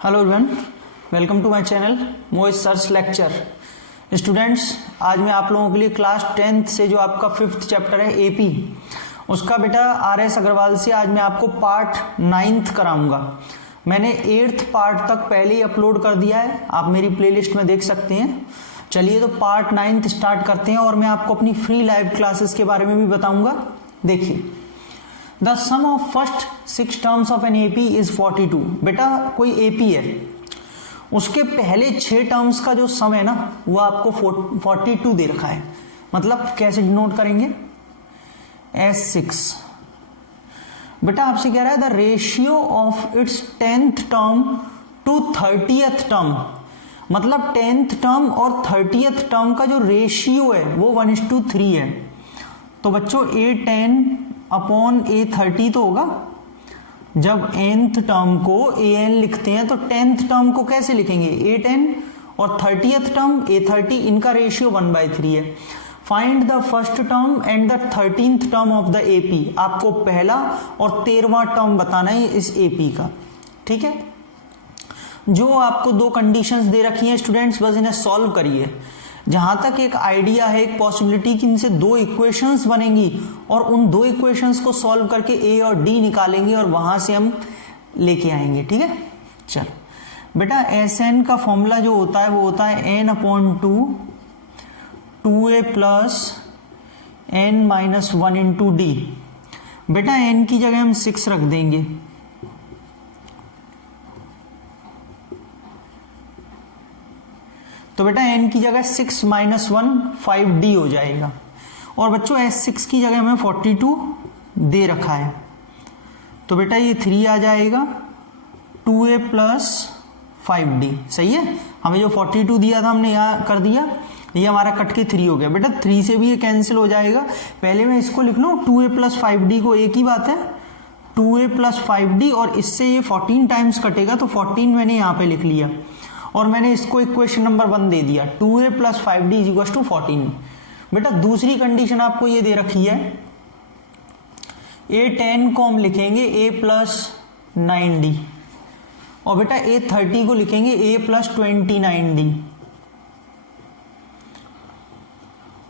Hello everyone, welcome to my channel Mohit search lecture. Students, आज मैं आप लोगों के लिए क्लास 10th से जो आपका 5th चैप्टर है एपी, उसका बेटा आर.एस. अग्रवाल से आज मैं आपको पार्ट 9th कराऊंगा। मैंने 8th पार्ट तक पहले ही अपलोड कर दिया है, आप मेरी प्लेलिस्ट में देख सकते हैं। चलिए तो पार्ट 9th स्टार्ट करते हैं और मैं आपको अपनी फ्री लाइव क्लासेस के बारे में भी बताऊंगा। देखिए, the sum of first 6 terms of an AP is 42। बेटा कोई एपी है, उसके पहले 6 टर्म्स का जो सम है ना वो आपको 42 दे रखा है। मतलब कैसे डिनोट करेंगे? S6। बेटा आपसे कह रहा है the ratio of its 10th term to 30th term. मतलब 10th टर्म और 30th टर्म का जो रेशियो है वो 1:3 है। तो बच्चों A10 अपॉन A30 तो होगा। जब nth टर्म को an लिखते हैं तो 10th टर्म को कैसे लिखेंगे? A10 और 30th टर्म A30, इनका रेशियो 1/3 है। Find the first term and the 13th term of the AP। आपको पहला और 13वां टर्म बताना है इस AP का, ठीक है। जो आपको 2 कंडीशंस दे रखी हैं स्टूडेंट्स, बस इन्हें सॉल्व करिए। जहां तक एक आइडिया है, एक पॉसिबिलिटी कि इनसे 2 इक्वेशंस बनेंगी और उन 2 इक्वेशंस को सॉल्व करके A और D निकालेंगे और वहां से हम लेके आएंगे, ठीक है। चलो बेटा, Sn का फॉर्मूला जो होता है वो होता है n/2 2a plus n-1 into d. बेटा n की जगह हम 6 रख देंगे। तो बेटा n की जगह 6 - 1 5d हो जाएगा। और बच्चों S6 की जगह हमें 42 दे रखा है, तो बेटा ये 3 आ जाएगा 2a प्लस 5d। सही है, हमें जो 42 दिया था हमने यहाँ कर दिया, ये हमारा कट के 3 हो गया। बेटा 3 से भी ये कैंसिल हो जाएगा। पहले मैं इसको लिख लूँ 2a प्लस 5d को, एक ही बात है 2a प्लस 5d, और इससे ये 14 टाइम्स कटेगा तो 14 मैंने यहाँ पे लिख लिया और मैंने इसको इक्वेशन नंबर 1 दे दिया, 2a plus 5d is equal to 14। बेटा दूसरी कंडीशन आपको ये दे रखी है, A10 को हम लिखेंगे a प्लस 9d और बेटा A30 को लिखेंगे a प्लस 29d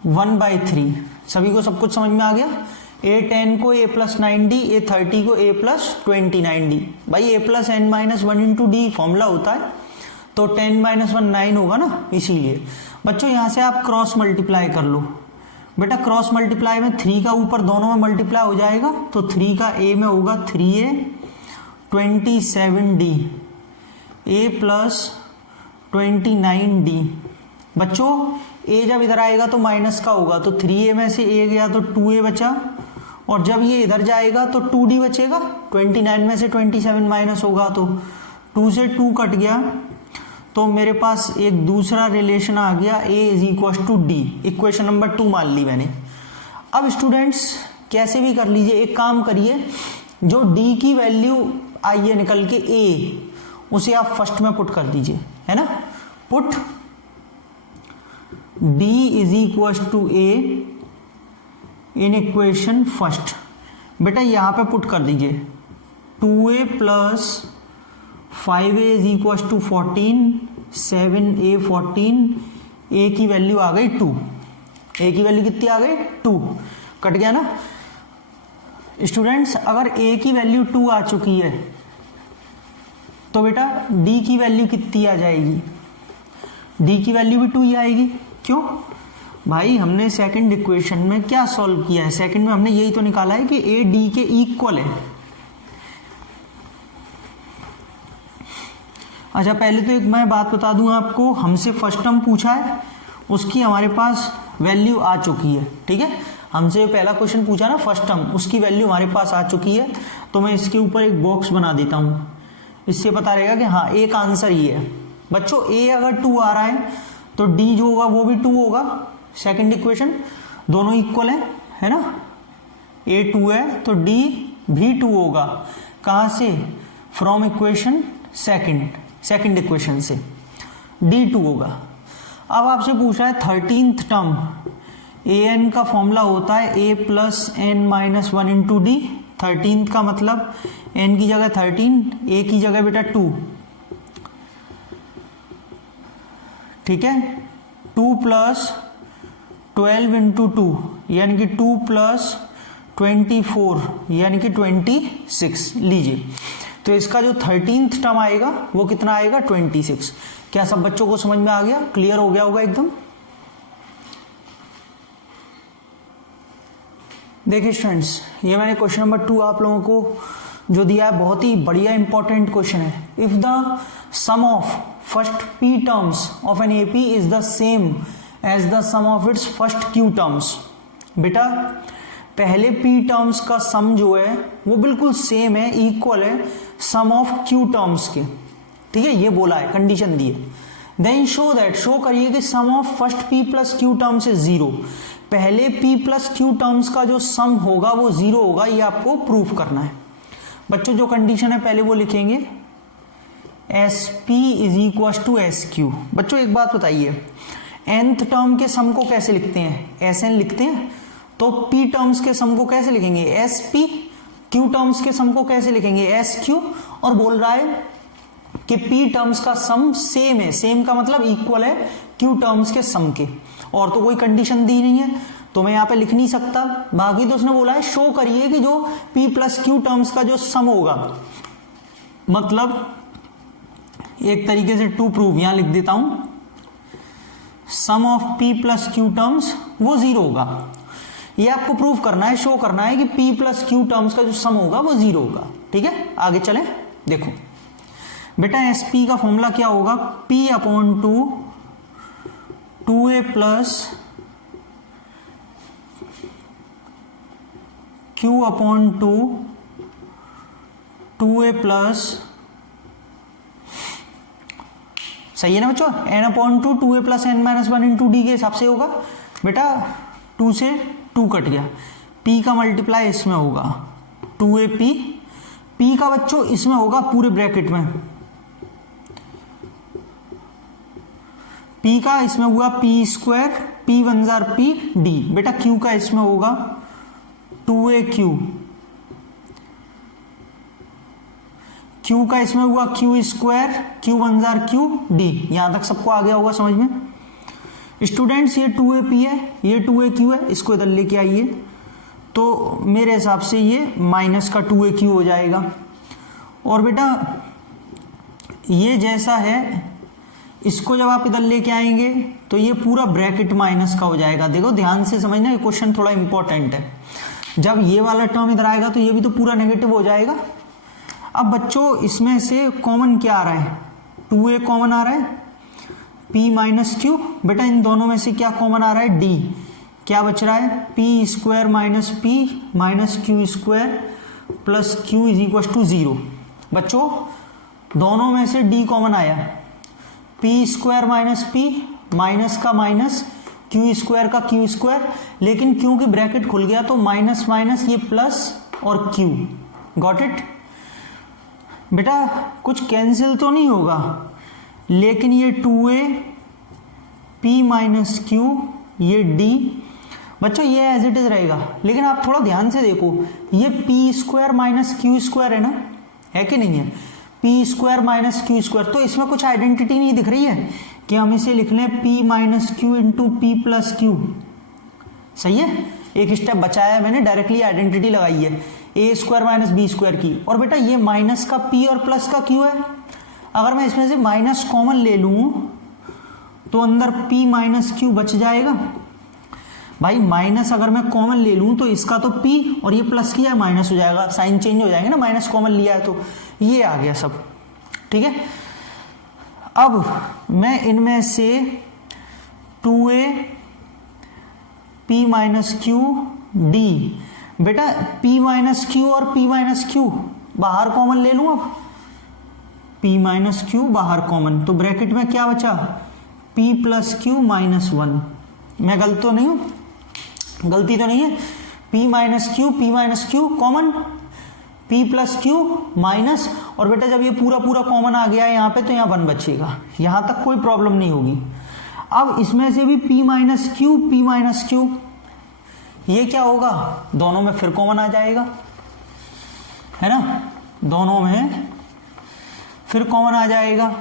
1/3। सभी को सब कुछ समझ में आ गया? A10 को a प्लस 9d, A30 को a प्लस 29d। भाई a plus n-1 into D formula होता है, तो 10 - 1 9 होगा ना, इसीलिए। बच्चों यहां से आप क्रॉस मल्टीप्लाई कर लो। बेटा क्रॉस मल्टीप्लाई में 3 का ऊपर दोनों में मल्टीप्लाई हो जाएगा, तो 3 का a में होगा 3a 27d a plus 29d। बच्चों a जब इधर आएगा तो माइनस का होगा, तो 3a में से a गया तो 2a बचा, और जब ये इधर जाएगा तो 2d बचेगा। 29 में से 27 माइनस होगा तो 2 से 2 कट गया, तो मेरे पास एक दूसरा रिलेशन आ गया a is equal to d. Equation number 2 मान ली मैंने। अब स्टूडेंट्स कैसे भी कर लीजिए, एक काम करिए, जो d की वैल्यू आई है निकल के a, उसे आप फर्स्ट में पुट कर दीजिए, है ना। Put d is equal to a in equation first. बेटा यहां पे पुट कर दीजिए 2a plus 5a is equal to 14, 7a 14, a की वैल्यू आ गई 2। a की वैल्यू कितनी आ गई? 2। कट गया ना स्टूडेंट्स। अगर a की वैल्यू 2 आ चुकी है तो बेटा d की वैल्यू कितनी आ जाएगी? d की वैल्यू भी 2 ही आएगी। क्यों भाई? हमने सेकंड इक्वेशन में क्या सॉल्व किया है? सेकंड में हमने यही तो निकाला है कि a d के इक्वल है। अच्छा पहले तो एक मैं बात बता दूं आपको, हमसे फर्स्ट टर्म पूछा है, उसकी हमारे पास वैल्यू आ चुकी है, ठीक है। हमसे पहला क्वेश्चन पूछा ना फर्स्ट टर्म, उसकी वैल्यू हमारे पास आ चुकी है, तो मैं इसके ऊपर एक बॉक्स बना देता हूं, इससे पता रहेगा कि हाँ एक आंसर ही है। बच्चों a अगर 2 आ रहा है तो d जो होगा वो भी 2 होगा। सेकेंड इक्वेशन दोनों इक्वल है ना, a 2 है तो d भी 2 होगा। कहां से? फ्रॉम इक्वेशन सेकंड इक्वेशन से d2 होगा। अब आपसे पूछा है 13th टर्म, an का फॉर्मूला होता है a plus n-1 into D. 13th का मतलब n की जगह 13, a की जगह बेटा 2, ठीक है, 2 प्लस 12 इंटू 2 यानी कि 2 प्लस 24 यानी कि 26 लीजिए। तो इसका जो 13th टर्म आएगा वो कितना आएगा 26। क्या सब बच्चों को समझ में आ गया, क्लियर हो गया होगा एकदम। देखिए स्टूडेंट्स, ये मैंने क्वेश्चन नंबर 2 आप लोगों को जो दिया है, बहुत ही बढ़िया इंपॉर्टेंट क्वेश्चन है। If the sum of first p terms of an AP is the same as the sum of its first q terms. बेटा पहले p टर्म्स का सम जो है वो बिल्कुल सेम है, इक्वल है सम ऑफ q टर्म्स के, ठीक है, ये बोला है, कंडीशन दी है। देन शो दैट, शो करिए कि sum of first p plus q terms is 0। पहले p प्लस q टर्म्स का जो सम होगा वो 0 होगा, ये आपको प्रूफ करना है। बच्चों जो कंडीशन है पहले वो लिखेंगे, SP is equal to SQ। बच्चों एक बात बताइए, nth टर्म के सम को कैसे लिखते हैं, SN लिखते हैं, तो p टर्म्स के सम को कैसे लिखेंगे SP, q टर्म्स के सम को कैसे लिखेंगे SQ। और बोल रहा है कि p टर्म्स का सम सेम है, सेम का मतलब इक्वल है q टर्म्स के सम के, और तो कोई कंडीशन दी नहीं है तो मैं यहां पे लिख नहीं सकता। बाकी तो उसने बोला है शो करिए कि जो p प्लस q टर्म्स का जो सम होगा, मतलब एक तरीके से टू प्रूव यहां लिख देता हूं, sum of p plus q terms वो 0 होगा। ये आपको प्रूव करना है, शो करना है कि p प्लस q टर्म्स का जो सम होगा वो 0 होगा, ठीक है। आगे चलें, देखो बेटा SP का फॉर्मूला क्या होगा, p upon 2a plus q upon 2a plus, सही है ना बच्चों, n upon 2a plus n minus 1 into D के हिसाब से होगा। बेटा 2 से 2 कट गया, p का मल्टीप्लाई इसमें होगा 2AP, p का बच्चों इसमें होगा पूरे ब्रैकेट में, p का इसमें हुआ p square, p 1 jar p d। बेटा q का इसमें होगा 2aq, q का इसमें हुआ q square, q 1 jar q d। यहां तक सबको आ गया होगा समझ में। स्टूडेंट्स ये 2ap है, ये 2aq है, इसको इधर लेके आइए, तो मेरे हिसाब से ये माइनस का 2aq हो जाएगा। और बेटा ये जैसा है, इसको जब आप इधर लेके आएंगे तो ये पूरा ब्रैकेट माइनस का हो जाएगा। देखो ध्यान से समझना, ये क्वेश्चन थोड़ा इंपॉर्टेंट है। जब ये वाला टर्म इधर आएगा तो ये भी तो पूरा नेगेटिव हो जाएगा। अब बच्चों इसमें से कॉमन क्या आ रहा है, 2a कॉमन आ रहा है, p माइनस क्यू। बेटा इन दोनों में से क्या कॉमन आ रहा है, d। क्या बच रहा है, p square minus p minus q square plus q is equal to 0। बच्चों दोनों में से d कॉमन आया, p square minus p minus का माइनस, क्यू स्क्वायर का क्यू स्क्वायर, लेकिन क्योंकि ब्रैकेट खुल गया तो माइनस माइनस ये प्लस और q। Got it. बेटा कुछ कैंसिल तो नहीं होगा, लेकिन ये 2a p माइनस क्यू, ये d। बच्चों ये एज इट इज रहेगा, लेकिन आप थोड़ा ध्यान से देखो, ये p square minus q square है ना, है कि नहीं है, p square minus q square. तो इसमें कुछ आइडेंटिटी नहीं दिख रही है कि हम इसे लिख लें p minus Q into p plus Q. सही है, एक स्टेप बचाया है मैंने, डायरेक्टली आइडेंटिटी लगाई है a square minus b square की। और बेटा ये माइनस का p और प्लस का q है, अगर मैं इसमें से माइनस कॉमन ले लूं तो अंदर p माइनस क्यू बच जाएगा। भाई माइनस अगर मैं कॉमन ले लूं तो इसका तो p और ये प्लस किया माइनस हो जाएगा, साइन चेंज हो जाएंगे ना, माइनस कॉमन लिया है तो ये आ गया सब, ठीक है। अब मैं इनमें से 2a p minus Q d, बेटा p माइनस क्यू और p माइनस क्यू बाहर कॉमन ले लूं, अब p माइनस क्यू बाहर कॉमन, तो ब्रैकेट में क्या बचा, p प्लस क्यू माइनस 1। मैं गलत तो नहीं हूं, गलती तो नहीं है, p minus Q common, p plus q minus, और बेटा जब ये पूरा पूरा कॉमन आ गया है यहाँ पे तो यहाँ 1 बचेगा, यहाँ तक कोई प्रॉब्लम नहीं होगी। अब इसमें से भी p माइनस क्यू, ये क्या होगा, दोनों में फिर कॉमन आ जाएगा, है ना, दोनों में फिर कॉमन आ जाएगा।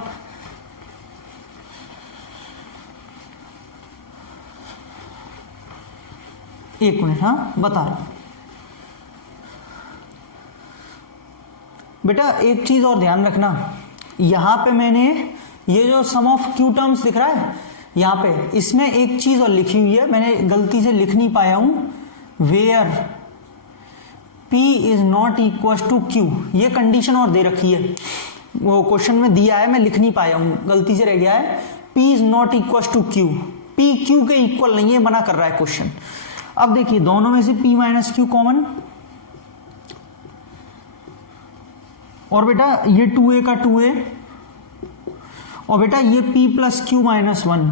एक मिनट, हाँ बता रहा हूं बेटा। एक चीज और ध्यान रखना, यहां पे मैंने ये जो सम ऑफ क्यू टर्म्स दिख रहा है यहां पे, इसमें एक चीज और लिखी हुई है, मैंने गलती से लिख नहीं पाया हूं, where P is not equal to Q। ये कंडीशन और दे रखी है, वो क्वेश्चन में दिया है, मैं लिख नहीं पाया हूं, गलती से रह गया है। P is not equal to Q, P Q के इक्वल नहीं है, मना कर रहा है क्वेश्चन। अब देखिए दोनों में से P माइनस Q कॉमन, और बेटा ये 2a का 2a, और बेटा ये P plus Q minus 1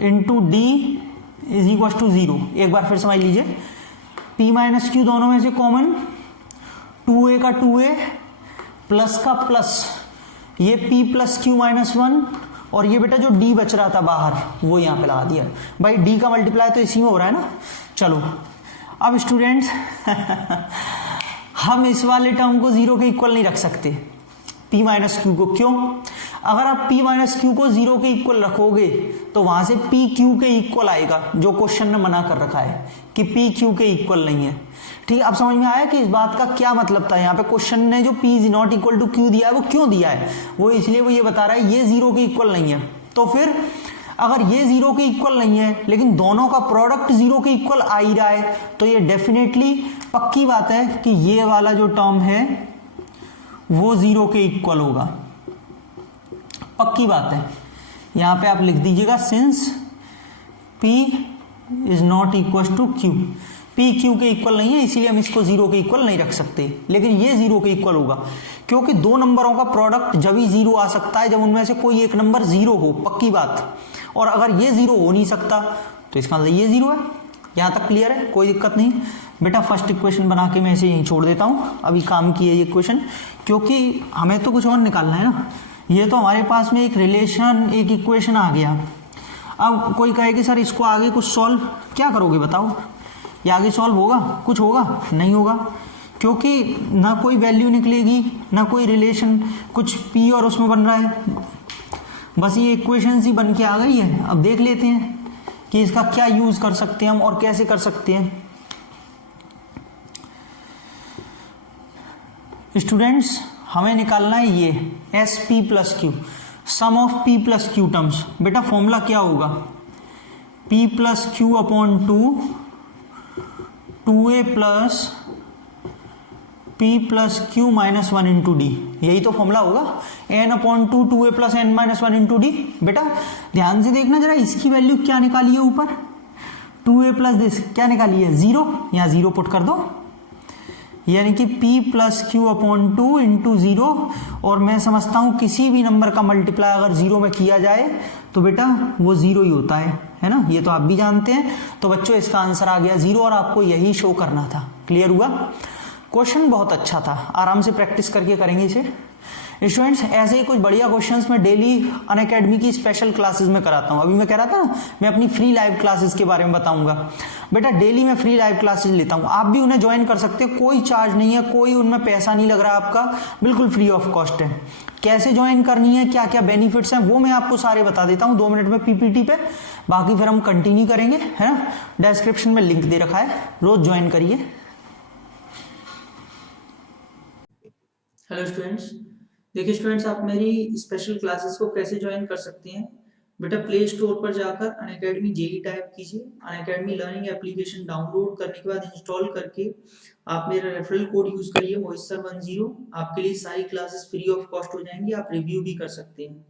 into d is equal to 0। एक बार फिर समझ लीजिए, P माइनस Q दोनों में से कॉमन, 2a का 2a प्लस का प्लस, ये P प्लस Q माइनस 1, और ये बेटा जो D बच रहा था बाहर वो यहां पे लगा दिया भाई। D का मल्टीप्लाई तो इसी में हो रहा है ना। चलो अब स्टूडेंट्स हम इस वाले टर्म को 0 के इक्वल नहीं रख सकते, P माइनस Q को। क्यों? अगर आप P माइनस Q को 0 के इक्वल रखोगे तो वहां से P Q के इक्वल आएगा, जो क्वेश्चन ने मना कर रखा है कि P Q के इक्वल नहीं है। ठीक, अब समझ में आया कि इस बात का क्या मतलब था। यहाँ पे क्वेश्चन ने जो P is not equal to Q दिया है वो क्यों दिया है, वो इसलिए वो ये बता रहा है ये 0 के इक्वल नहीं है। तो फिर अगर ये 0 के इक्वल नहीं है लेकिन दोनों का प्रोडक्ट 0 के इक्वल आ ही रहा है, तो ये डेफिनेटली पक्की बात है कि ये वाला जो टर्म है वो 0 के इक्वल होगा, पक्की बात है। यहां पे आप लिख दीजिएगा since P is not equal to Q, P Q के इक्वल नहीं है इसीलिए हम इसको 0 के इक्वल नहीं रख सकते, लेकिन ये 0 के इक्वल होगा, क्योंकि दो नंबरों का प्रोडक्ट जब ही 0 आ सकता है जब उनमें से कोई एक नंबर 0 हो, पक्की बात। और अगर ये 0 हो नहीं सकता तो इसका मतलब ये 0 है। यहां तक क्लियर है, कोई दिक्कत नहीं बेटा। फर्स्ट इक्वेशन बना के मैं इसे यहीं छोड़ देता हूं, अभी काम की है ये इक्वेशन, क्योंकि हमें तो कुछ और निकालना है ना। ये तो हमारे पास में एक रिलेशन, एक इक्वेशन आ गया। अब कोई कहे कि सर इसको आगे कुछ सॉल्व क्या करोगे बताओ, ये आगे सॉल्व होगा, कुछ होगा नहीं होगा, क्योंकि ना कोई वैल्यू निकलेगी ना कोई रिलेशन, कुछ P और उसमें बन रहा है, बस ये इक्वेशन ही बन के आ गई है। अब देख लेते हैं कि इसका क्या यूज कर सकते हैं हम और कैसे कर सकते हैं। स्टूडेंट्स हमें निकालना है ये S P plus q, sum of P plus q terms. बेटा फॉर्मूला क्या होगा, P plus q upon 2a plus P plus q minus 1 into d, यही तो फॉर्मूला होगा। n upon 2a plus n minus 1 into d. बेटा ध्यान से देखना जरा, इसकी वैल्यू क्या निकाली है ऊपर, 2a प्लस दिस क्या निकाली है 0, यहाँ 0 पुट कर दो, यानी कि P plus q upon 2 into 0। और मैं समझता हूं किसी भी नंबर का मल्टीप्लाई अगर 0 में किया जाए तो बेटा वो 0 ही होता है ना, ये तो आप भी जानते हैं। तो बच्चों इसका आंसर आ गया 0 और आपको यही शो करना था। क्लियर हुआ? क्वेश्चन बहुत अच्छा था, आराम से प्रैक्टिस करके करेंगे इसे। स्टूडेंट्स ऐसे ही कुछ बढ़िया क्वेश्चंस मैं डेली अनअकैडमी की स्पेशल क्लासेस में कराता हूं। अभी मैं कह रहा था ना मैं अपनी फ्री लाइव क्लासेस के बारे में बताऊंगा। बेटा डेली मैं फ्री लाइव क्लासेस लेता हूं, आप भी उन्हें ज्वाइन कर सकते हैं, कोई चार्ज नहीं है, कोई उनमें पैसा नहीं लग रहा आपका, बिल्कुल फ्री ऑफ कॉस्ट है। कैसे ज्वाइन करनी है, क्या क्या बेनिफिट्स हैं, वो मैं आपको सारे बता देता हूं 2 मिनट में पीपीटी पे। बाकी फिर हम कंटिन्यू करेंगे, है ना। डिस्क्रिप्शन में लिंक दे रखा है, रोज ज्वाइन करिए। हेलो स्टूडेंट्स, देखिए स्टूडेंट्स आप मेरी स्पेशल क्लासेस को कैसे ज्वाइन कर सकते हैं। बेटा प्ले स्टोर पर जाकर अनअकैडमी जेई टाइप कीजिए, अनअकैडमी लर्निंग एप्लीकेशन डाउनलोड करने के बाद इंस्टॉल करके आप मेरा रेफरल कोड यूज करिए moisture10। आपके लिए सारी क्लासेस फ्री ऑफ कॉस्ट हो जाएंगी, आप रिव्यू भी कर सकते हैं।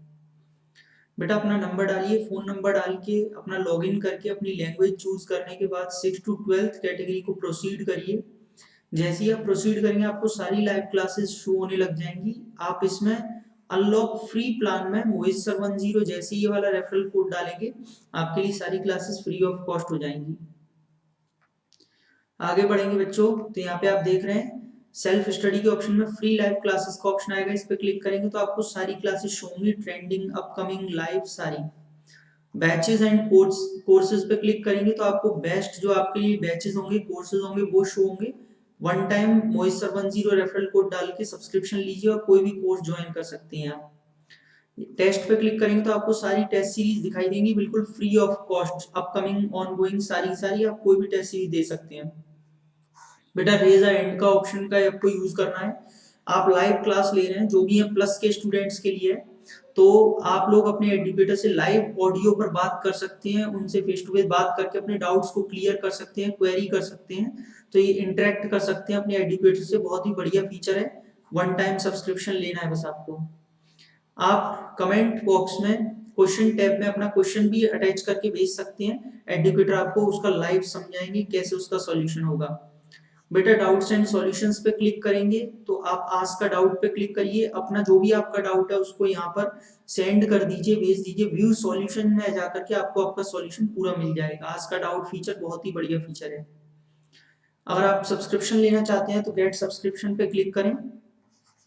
बेटा अपना नंबर डालिए, फोन नंबर डाल के अपना लॉगिन करके अपनी लैंग्वेज चूज करने के बाद 6 to 12th कैटेगरी को प्रोसीड करिए। जैसे ही आप प्रोसीड करेंगे आपको सारी लाइव क्लासेस शो होने लग जाएंगी। आप इसमें अनलॉक फ्री प्लान में moisture10 जैसे ये वाला रेफरल कोड डालेंगे आपके लिए सारी क्लासेस फ्री ऑफ कॉस्ट हो जाएंगी। आगे बढ़ेंगे बच्चों, तो यहाँ पे आप देख रहे हैं सेल्फ स्टडी के ऑप्शन में फ्री लाइव क्लासेस का ऑप्शन आएगा, इस पे क्लिक करेंगे तो आपको सारी क्लासेस शो होंगी, ट्रेंडिंग, अपकमिंग, लाइव सारी। बैचेस एंड कोर्सेज पे क्लिक करेंगे तो आपको बेस्ट जो आपके लिए बैचेस होंगे, कोर्सेज होंगे वो शो होंगे। One time moisture10 referral code डाल के सब्सक्रिप्शन लीजिए और कोई भी कोर्स ज्वाइन कर सकते हैं आप। टेस्ट पे क्लिक करेंगे तो आपको सारी टेस्ट सीरीज दिखाई देंगी बिल्कुल free of cost, upcoming ongoing सारी आप कोई भी टेस्ट सीरीज दे सकते हैं। बेटा रेज एंड का ऑप्शन का आपको यूज करना है। आप लाइव क्लास ले रहे हैं जो भी है प्लस के स्टूडेंट्स के लिए, तो आप लोग अपने एजुकेटर से लाइव ऑडियो पर बात कर सकते हैं, उनसे फेस टू फेस बात करके अपने डाउट्स को क्लियर कर सकते हैं, क्वेरी कर सकते हैं। तो ये इंटरेक्ट कर सकते हैं अपने एजुकेटर से, बहुत ही बढ़िया फीचर है। वन टाइम सब्सक्रिप्शन लेना है बस आपको। आप कमेंट बॉक्स में क्वेश्चन टैब में अपना क्वेश्चन भी अटैच करके भेज सकते हैं, एजुकेटर आपको उसका लाइव समझाएंगे कैसे उसका सॉल्यूशन होगा। बेटा डाउट्स एंड सॉल्यूशंस पे क्लिक करेंगे तो आप आस्क का डाउट पे क्लिक करिए, अपना जो भी आपका डाउट है उसको यहाँ पर सेंड कर दीजिए, भेज दीजिए। व्यू सॉल्यूशन में जाकर के आपको आपका सॉल्यूशन पूरा मिल जाएगा। आस्क का डाउट फीचर बहुत ही बढ़िया फीचर है। अगर आप सब्सक्रिप्शन लेना चाहते हैं तो गेट सब्सक्रिप्शन पे क्लिक करें,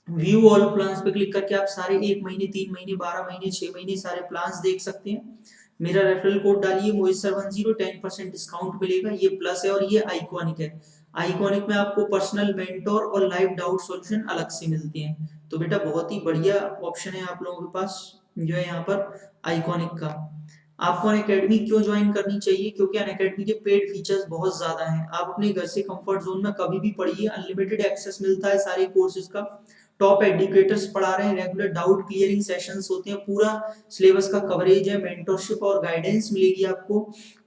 व्यू ऑल प्लान्स पे क्लिक करके आप सारे 1 महीने 3 महीने 12 महीने 6 महीने सारे प्लान्स देख सकते हैं। मेरा रेफरल कोड डालिए मोहित सर 10, 10% डिस्काउंट मिलेगा। ये प्लस है और ये आइकॉनिक है। आइकॉनिक में आपको पर्सनल मेंटोर और लाइव डाउट सॉल्यूशन अलग से मिलते हैं। तो बेटा बहुत ही बढ़िया ऑप्शन है आप लोगों के पास जो है यहाँ पर आइकॉनिक का। आपको अनअकैडमी क्यों ज्वाइन करनी चाहिए? क्योंकि अनअकैडमी के पेड फीचर्स बहुत ज्यादा हैं। आप अपने घर से कंफर्ट जोन में कभी भी पढ़िए, अनलिमिटेड एक्सेस मिलता है सारे कोर्सेज का, टॉप एजुकेटर्स पढ़ा रहे हैं, रेगुलर डाउट क्लियरिंग सेशंस होते हैं, पूरा सिलेबस का कवरेज है, मेंटरशिप और गाइडेंस मिलेगी आपको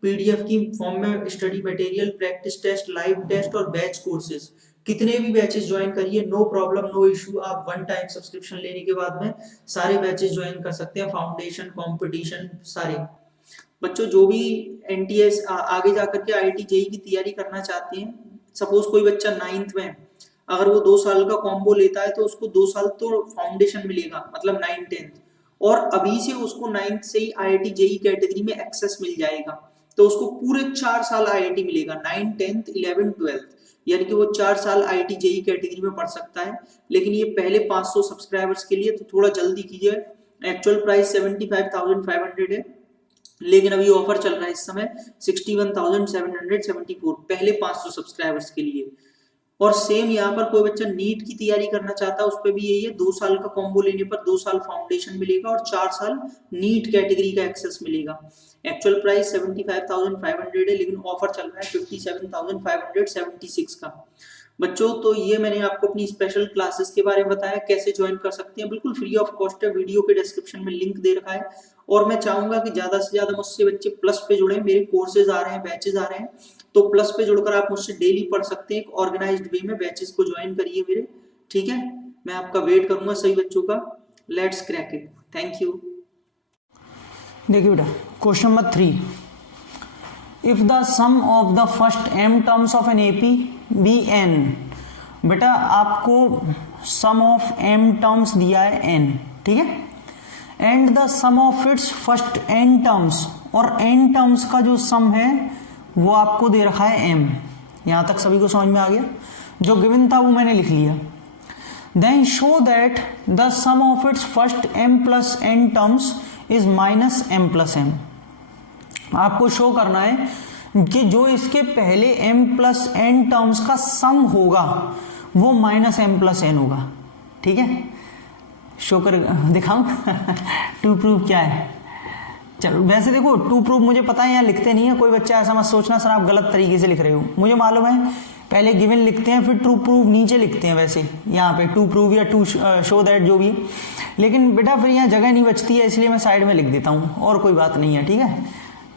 पीडीएफ की फॉर्म में, study material, practice test, live test और बैच कोर्सेज। कितने भी बैचेस ज्वाइन करिए, नो प्रॉब्लम नो इशू। आप वन टाइम सब्सक्रिप्शन लेने के बाद में सारे बैचेस ज्वाइन कर सकते हैं, फाउंडेशन, कंपटीशन सारे। बच्चों जो भी एनटीएस आगे जाकर के आईआईटी जेईई की तैयारी करना चाहते हैं, सपोज कोई बच्चा 9th में, अगर वो 2 साल का कॉम्बो लेता है तो उसको 2 साल तो फाउंडेशन मिलेगा, मतलब 9th 10th, और अभी से उसको 9th से ही आईआईटी जेईई कैटेगरी में एक्सेस मिल जाएगा। तो उसको पूरे 4 साल आईआईटी मिलेगा, 9th 10th 11th 12th, यानी कि वो 4 साल आईआईटी जेईई कैटेगरी में पढ़ सकता है। लेकिन ये पहले 500 सब्सक्राइबर्स के लिए, तो थोड़ा जल्दी कीजिए। एक्चुअल प्राइस 75,500 है, लेकिन अभी ऑफर चल रहा है इस समय 61,774 पहले 500 सब्सक्राइबर्स के लिए। और सेम यहाँ पर कोई बच्चा नीट की तैयारी करना चाहता है, उस पर भी यही है, 2 साल का कॉम्बो लेने पर 2 साल फाउंडेशन मिलेगा और 4 साल नीट कैटेगरी का एक्सेस मिलेगा। एक्चुअल प्राइस 75,500 है, लेकिन ऑफर चल रहा है 57,576 का। बच्चों तो ये मैंने आपको अपनी स्पेशल क्लासेस के बारे में बताया, कैसे ज्वाइन कर सकते हैं, बिल्कुल फ्री ऑफ कॉस्ट है। वीडियो के डिस्क्रिप्शन में लिंक दे रखा है। और मैं चाहूंगा कि ज्यादा से ज्यादा मुझसे बच्चे प्लस पे जुड़े, मेरे कोर्सेज आ रहे हैं, बैचेज आ रहे हैं, तो प्लस पे जुड़कर आप मुझसे डेली पढ़ सकते हैं। एक ऑर्गेनाइज्ड वे में बैचेस को ज्वाइन करिए मेरे, ठीक है। मैं आपका वेट करूंगा सभी बच्चों का। Let's crack it. Thank you. देखिए बेटा question number 3, if the sum of the first m terms of an AP be n। बेटा आपको सम ऑफ m टर्म्स दिया है n, ठीक है, and the sum of its first n terms, और n terms का जो सम है वो आपको दे रखा है m। यहां तक सभी को समझ में आ गया? जो गिवन था वो मैंने लिख लिया। Then show that the sum of its first m plus n terms is minus m plus m। आपको शो करना है कि जो इसके पहले m प्लस n टर्म्स का सम होगा वो माइनस m प्लस n होगा, ठीक है। शो कर दिखाऊं टू प्रूफ क्या है? चलो वैसे देखो टू प्रूफ मुझे पता है यहाँ लिखते नहीं है, कोई बच्चा ऐसा मत सोचना सर आप गलत तरीके से लिख रहे हो, मुझे मालूम है। पहले गिवन लिखते हैं फिर ट्रू प्रूफ नीचे लिखते हैं, वैसे यहाँ पे टू प्रूफ या टू शो दैट जो भी, लेकिन बेटा फिर यहाँ जगह नहीं बचती है, इसलिए मैं साइड में लिख देता हूँ, और कोई बात नहीं है, ठीक है।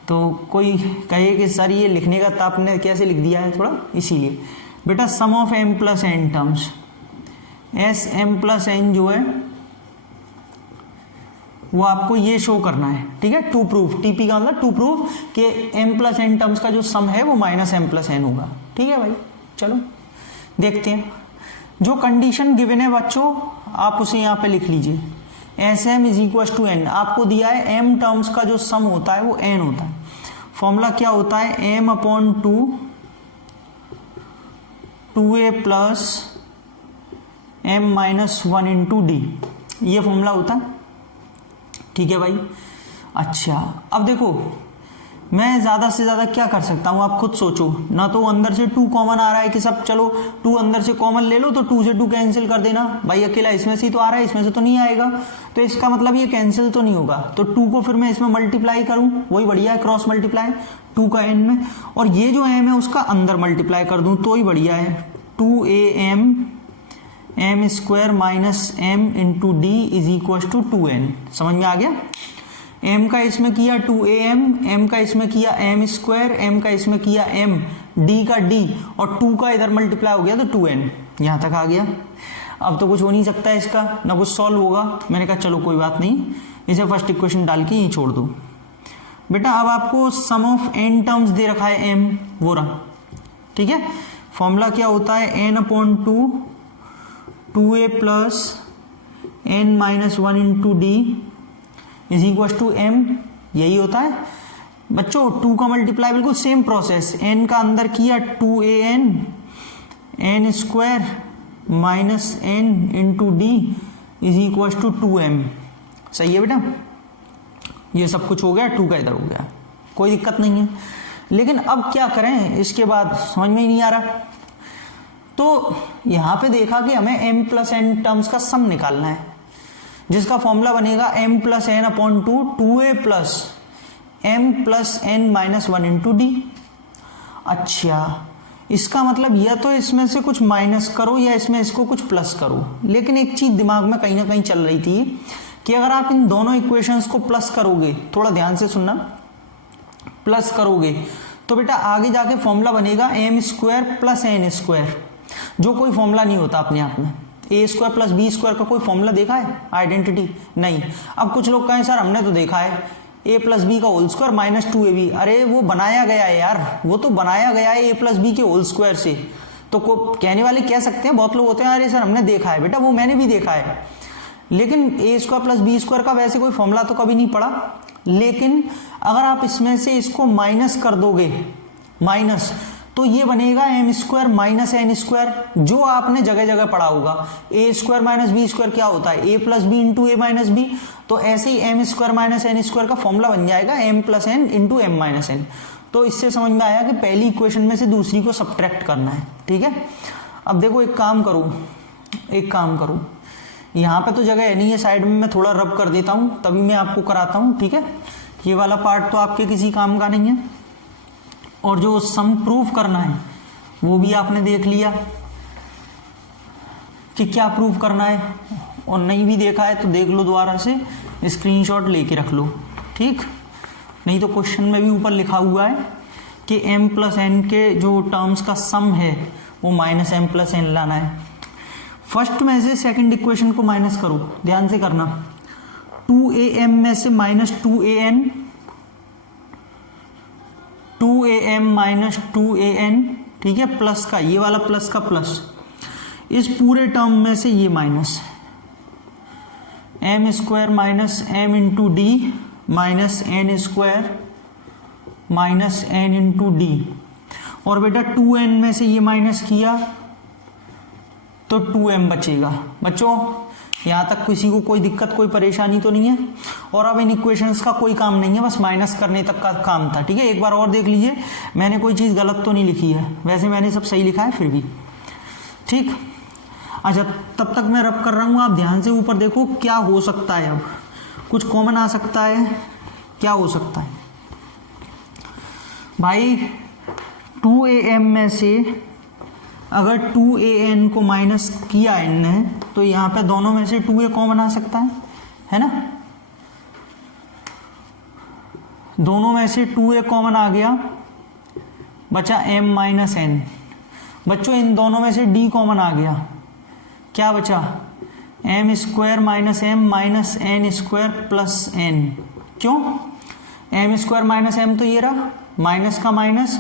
तो कोई कहे कि सर ये लिखने का ताप ने कैसे लिख दिया है थोड़ा, इसीलिए बेटा sum of m plus n terms, S m plus n जो है वो आपको ये शो करना है, ठीक है। टू प्रूफ, टीपी का मतलब टू प्रूफ कि m प्लस n टर्म्स का जो सम है वो माइनस m प्लस n होगा, ठीक है भाई। चलो देखते हैं। जो कंडीशन गिवन है बच्चों आप उसे यहाँ पे लिख लीजिए, S M is equal to n। आपको दिया है m टर्म्स का जो सम होता है वो n होता है। फॉर्मूला क्या होता है? m upon 2a plus m minus 1 into D, ये फॉर्मूला होता है, ठीक है भाई। अच्छा अब देखो मैं ज़्यादा से ज़्यादा क्या कर सकता हूँ, आप खुद सोचो ना। तो अंदर से 2 कॉमन आ रहा है कि सब, चलो 2 अंदर से कॉमन ले लो, तो 2 से 2 कैंसिल कर देना भाई, अकेला इसमें से ही तो आ रहा है, इसमें से तो नहीं आएगा, तो इसका मतलब ये कैंसिल तो नहीं होगा। तो 2 को फिर मैं इसमें मल्टीप्लाई करूँ, वही बढ़िया है, क्रॉस मल्टीप्लाई 2 का n में, और ये जो m है उसका अंदर मल्टीप्लाई कर दूँ तो ही बढ़िया है। 2am m square minus m into d is equal to 2n। समझ में आ गया? m का इसमें किया 2am, m का इसमें किया m स्क्वायर, m का इसमें किया m, d का d, और 2 का इधर मल्टीप्लाई हो गया तो 2n। यहाँ तक आ गया। अब तो कुछ हो नहीं सकता है इसका, ना कुछ सॉल्व होगा। मैंने कहा चलो कोई बात नहीं, इसे फर्स्ट इक्वेशन डाल के ही छोड़ दो। बेटा अब आपको सम ऑफ n टर्म्स दे रखा है m, वो रहा, ठीक है। फॉर्मूला क्या होता है, n/2 2a plus n minus 1 into d is equal to m, यही होता है बच्चों। 2 का मल्टीप्लाई बिल्कुल सेम प्रोसेस, n का अंदर किया 2an n square minus n into d is equal to 2m। सही है बेटा, ये सब कुछ हो गया, 2 का इधर हो गया, कोई दिक्कत नहीं है। लेकिन अब क्या करें, इसके बाद समझ में ही नहीं आ रहा। तो यहां पे देखा कि हमें m प्लस n टर्म्स का सम निकालना है, जिसका फॉर्मूला बनेगा m plus n upon 2 2a plus m plus n minus 1 into D. अच्छा, इसका मतलब या तो इसमें से कुछ माइनस करो या इसमें इसको कुछ प्लस करो। लेकिन एक चीज दिमाग में कहीं ना कहीं चल रही थी कि अगर आप इन दोनों इक्वेशंस को प्लस करोगे, थोड़ा ध्यान से सुनना, प्लस करोगे तो बेटा आगे जाके फॉर्मूला बनेगा m square plus n square, जो कोई फॉर्मूला नहीं होता अपने आप में। ए स्क्वायर प्लस बी स्क्वायर का कोई फॉर्मूला देखा है, आइडेंटिटी नहीं। अब कुछ लोग कहें सर हमने तो देखा है ए प्लस बी का होल स्क्वायर माइनस 2ab, अरे वो बनाया गया है यार, वो तो बनाया गया है ए प्लस बी के होल स्क्वायर से। तो कहने वाले कह सकते हैं, बहुत लोग होते हैं अरे सर हमने देखा है, बेटा वो मैंने भी देखा है, लेकिन ए स्क्वायर प्लस बी स्क्वायर का वैसे कोई फॉर्मूला तो कभी नहीं पड़ा। लेकिन अगर आप इसमें से इसको माइनस कर दोगे, माइनस, तो ये बनेगा m square minus n square, जो आपने जगह जगह पढ़ा होगा। A square minus b square क्या होता है, a plus b into a minus b. तो ऐसे ही m square minus n square का फॉर्मूला बन जाएगा m plus n into m minus n. तो इससे समझ में आया कि पहली इक्वेशन में से दूसरी को सब्ट्रैक्ट करना है, ठीक है। अब देखो एक काम करूं, यहाँ पे तो जगह नहीं है, साइड में मैं थोड़ा रब कर देता हूँ, तभी मैं आपको कराता हूँ, ठीक है। ये वाला पार्ट तो आपके किसी काम का नहीं है, और जो सम प्रूफ करना है वो भी आपने देख लिया कि क्या प्रूफ करना है, और नहीं भी देखा है तो देख लो दोबारा से, स्क्रीनशॉट लेके रख लो, ठीक। नहीं तो क्वेश्चन में भी ऊपर लिखा हुआ है कि m प्लस एन के जो टर्म्स का सम है वो माइनस एम प्लस एन लाना है। फर्स्ट में से सेकंड इक्वेशन को माइनस करो, ध्यान से करना। 2am में से minus 2an, 2am minus 2an, ठीक है, प्लस का ये वाला प्लस का प्लस, इस पूरे टर्म में से ये minus m square minus m into D minus n square minus n into D, और बेटा 2n में से ये माइनस किया तो 2m बचेगा। बच्चों यहाँ तक किसी को कोई दिक्कत कोई परेशानी तो नहीं है। और अब इन इक्वेशंस का कोई काम नहीं है, बस माइनस करने तक का काम था, ठीक है। एक बार और देख लीजिए, मैंने कोई चीज़ गलत तो नहीं लिखी है, वैसे मैंने सब सही लिखा है फिर भी, ठीक। अच्छा तब तक मैं रब कर रहा हूँ, आप ध्यान से ऊपर देखो क्या हो सकता है। अब कुछ कॉमन आ सकता है, क्या हो सकता है भाई, 2am में से अगर 2an को माइनस किया n ने, तो यहाँ पे दोनों में से 2a कॉमन आ सकता है ना। दोनों में से 2a कॉमन आ गया, बचा m माइनस n। बच्चों इन दोनों में से d कॉमन आ गया, क्या बचा, m square minus m minus n square plus n। क्यों, m स्क्वायर माइनस m तो ये रहा, माइनस का minus,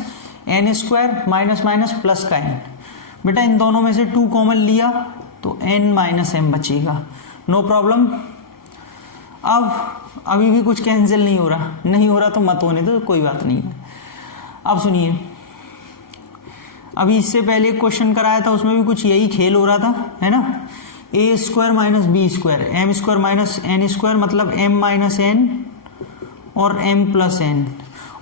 n square minus minus plus का n। बेटा इन दोनों में से 2 कॉमन लिया तो n माइनस m बचेगा, नो प्रॉब्लम। अब अभी भी कुछ कैंसिल नहीं हो रहा तो मत होने दो, कोई बात नहीं है। अब सुनिए, अभी इससे पहले क्वेश्चन कराया था, उसमें भी कुछ यही खेल हो रहा था, है ना। A square minus b square, m square minus n square, मतलब m माइनस एन और m प्लस एन,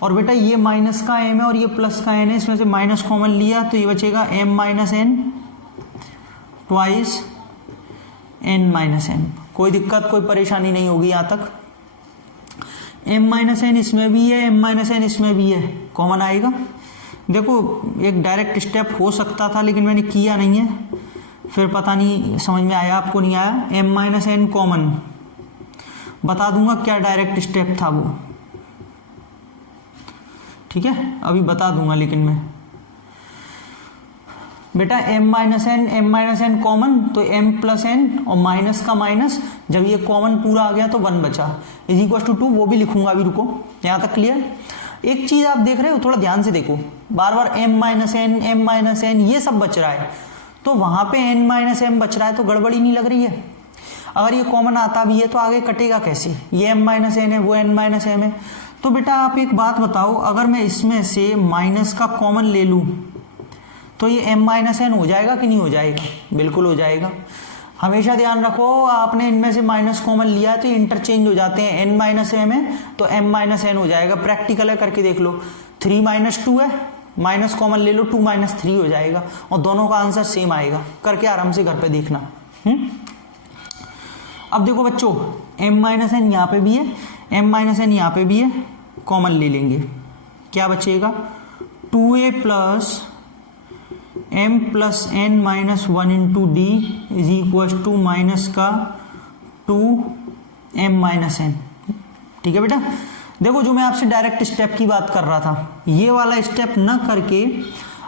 और बेटा ये माइनस का m है और ये प्लस का n है, इसमें से माइनस कॉमन लिया तो ये बचेगा m minus n twice n minus m। कोई दिक्कत कोई परेशानी नहीं होगी यहाँ तक। m माइनस n इसमें भी है, m माइनस n इसमें भी है, कॉमन आएगा। देखो एक डायरेक्ट स्टेप हो सकता था लेकिन मैंने किया नहीं है, फिर पता नहीं समझ में आया आपको नहीं आया। m माइनस n कॉमन बता दूंगा क्या डायरेक्ट स्टेप था वो, ठीक है, अभी बता दूंगा। लेकिन मैं बेटा m माइनस n कॉमन तो m प्लस n और माइनस का माइनस, जब ये कॉमन पूरा आ गया तो 1 बचा, इज इक्वल टू 2। वो भी लिखूंगा अभी, रुको। यहाँ तक क्लियर? एक चीज आप देख रहे हो, थोड़ा ध्यान से देखो, बार बार m माइनस n ये सब बच रहा है, तो वहां पे n माइनस m बच रहा है तो गड़बड़ी नहीं लग रही है। अगर ये कॉमन आता भी है तो आगे कटेगा कैसे? ये m माइनस n है, वो n माइनस m है। तो बेटा आप एक बात बताओ, अगर मैं इसमें से माइनस का कॉमन ले लूं तो ये m माइनस n हो जाएगा कि नहीं हो जाएगा? बिल्कुल हो जाएगा। हमेशा ध्यान रखो, आपने इनमें से माइनस कॉमन लिया है तो इंटरचेंज हो जाते हैं। n माइनस m है तो m माइनस n हो जाएगा। प्रैक्टिकल है, करके देख लो। 3 माइनस 2 है, माइनस कॉमन ले लो, 2 माइनस 3 हो जाएगा और दोनों का आंसर सेम आएगा। करके आराम से घर पे देखना। अब देखो बच्चों, m माइनस n यहाँ पे भी है, m माइनस n यहाँ पे भी है, कॉमन ले लेंगे, क्या बचेगा? 2a plus m plus n minus 1 into d is equal to minus का 2m माइनस n। ठीक है बेटा, देखो जो मैं आपसे डायरेक्ट स्टेप की बात कर रहा था, ये वाला स्टेप न करके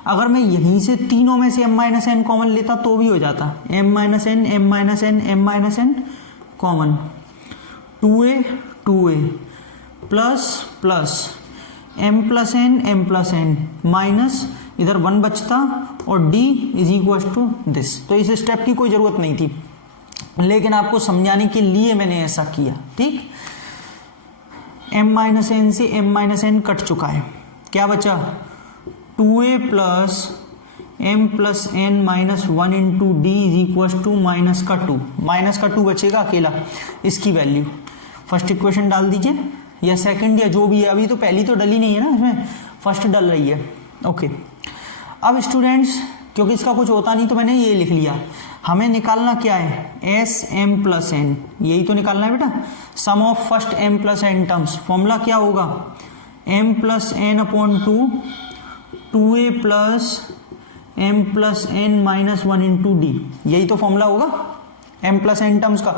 अगर मैं यहीं से तीनों में से m माइनस n कॉमन लेता तो भी हो जाता। m minus n, m minus n, m minus n common, 2a plus plus m plus n minus, इधर 1 बचता और d is equal to this. तो इस स्टेप की कोई जरूरत नहीं थी, लेकिन आपको समझाने के लिए मैंने ऐसा किया। ठीक, m माइनस n से m माइनस n कट चुका है, क्या बचा? 2a plus m plus n minus 1 into d is equal to minus का 2। माइनस का 2 बचेगा अकेला, इसकी वैल्यू फर्स्ट इक्वेशन डाल दीजिए, या सेकंड या जो भी है। अभी तो पहली तो डली नहीं है ना, इसमें फर्स्ट डल रही है। ओके, अब स्टूडेंट्स क्योंकि इसका कुछ होता नहीं तो मैंने ये लिख लिया। हमें निकालना क्या है? एस एम प्लस एन, यही तो निकालना है बेटा, sum of first m plus n terms. Formula क्या होगा? M plus n upon 2a plus m plus n minus 1 into d, यही तो फॉर्मूला होगा एम प्लस एन टर्म्स का।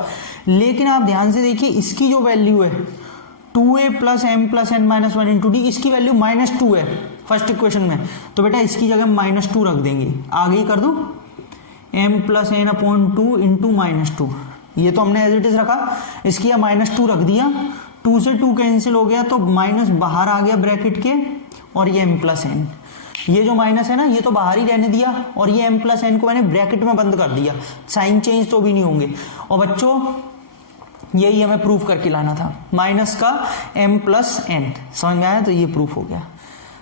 लेकिन आप ध्यान से देखिए, इसकी जो वैल्यू है 2a plus m plus n minus 1 into d, इसकी वैल्यू -2 है फर्स्ट इक्वेशन में, तो बेटा इसकी जगह -2 रख देंगे। आगे ही कर दो, m plus n upon 2 into -2, ये तो हमने एज इट इज रखा, इसकी या -2 रख दिया, 2 से 2 कैंसिल हो गया तो माइनस बाहर आ गया ब्रैकेट के, और ये m प्लस एन, ये जो माइनस है ना ये तो बाहर ही रहने दिया, और ये m प्लस एन को मैंने ब्रैकेट में बंद कर दिया, साइन चेंज तो भी नहीं होंगे। और बच्चों यही हमें प्रूफ करके लाना था, माइनस का m प्लस एन, समझ में आया? तो ये प्रूफ हो गया।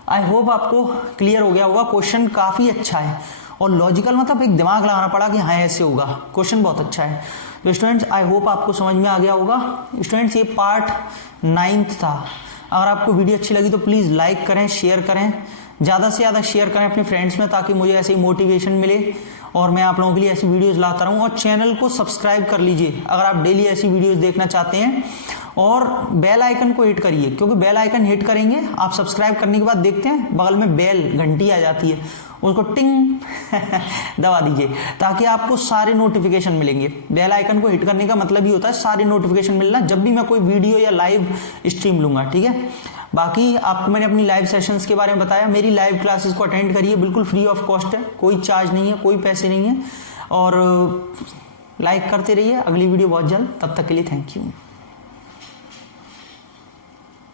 आई होप आपको क्लियर हो गया होगा। क्वेश्चन काफी अच्छा है और लॉजिकल, मतलब एक दिमाग लगाना पड़ा कि हाँ ऐसे होगा, क्वेश्चन बहुत अच्छा है। तो स्टूडेंट्स आई होप आपको समझ में आ गया होगा। स्टूडेंट्स ये पार्ट 9th था। अगर आपको वीडियो अच्छी लगी तो प्लीज लाइक करें, शेयर करें, ज़्यादा से ज़्यादा शेयर करें अपने फ्रेंड्स में, ताकि मुझे ऐसे ही मोटिवेशन मिले और मैं आप लोगों के लिए ऐसी वीडियोस लाता रहूं। और चैनल को सब्सक्राइब कर लीजिए अगर आप डेली ऐसी वीडियोस देखना चाहते हैं, और बेल आइकन को हिट करिए, क्योंकि बेल आइकन हिट करेंगे, आप सब्सक्राइब करने के बाद देखते हैं बगल में बेल घंटी आ जाती है, उसको टिंग दबा दीजिए ताकि आपको सारे नोटिफिकेशन मिलेंगे। बेल आइकन को हिट करने का मतलब ही होता है सारे नोटिफिकेशन मिलना जब भी मैं कोई वीडियो या लाइव स्ट्रीम लूंगा, ठीक है। बाकी आपको मैंने अपनी लाइव सेशंस के बारे में बताया, मेरी लाइव क्लासेस को अटेंड करिए, बिल्कुल फ्री ऑफ कॉस्ट है, कोई चार्ज नहीं है, कोई पैसे नहीं है, और लाइक करते रहिए। अगली वीडियो बहुत जल्द, तब तक के लिए थैंक यू।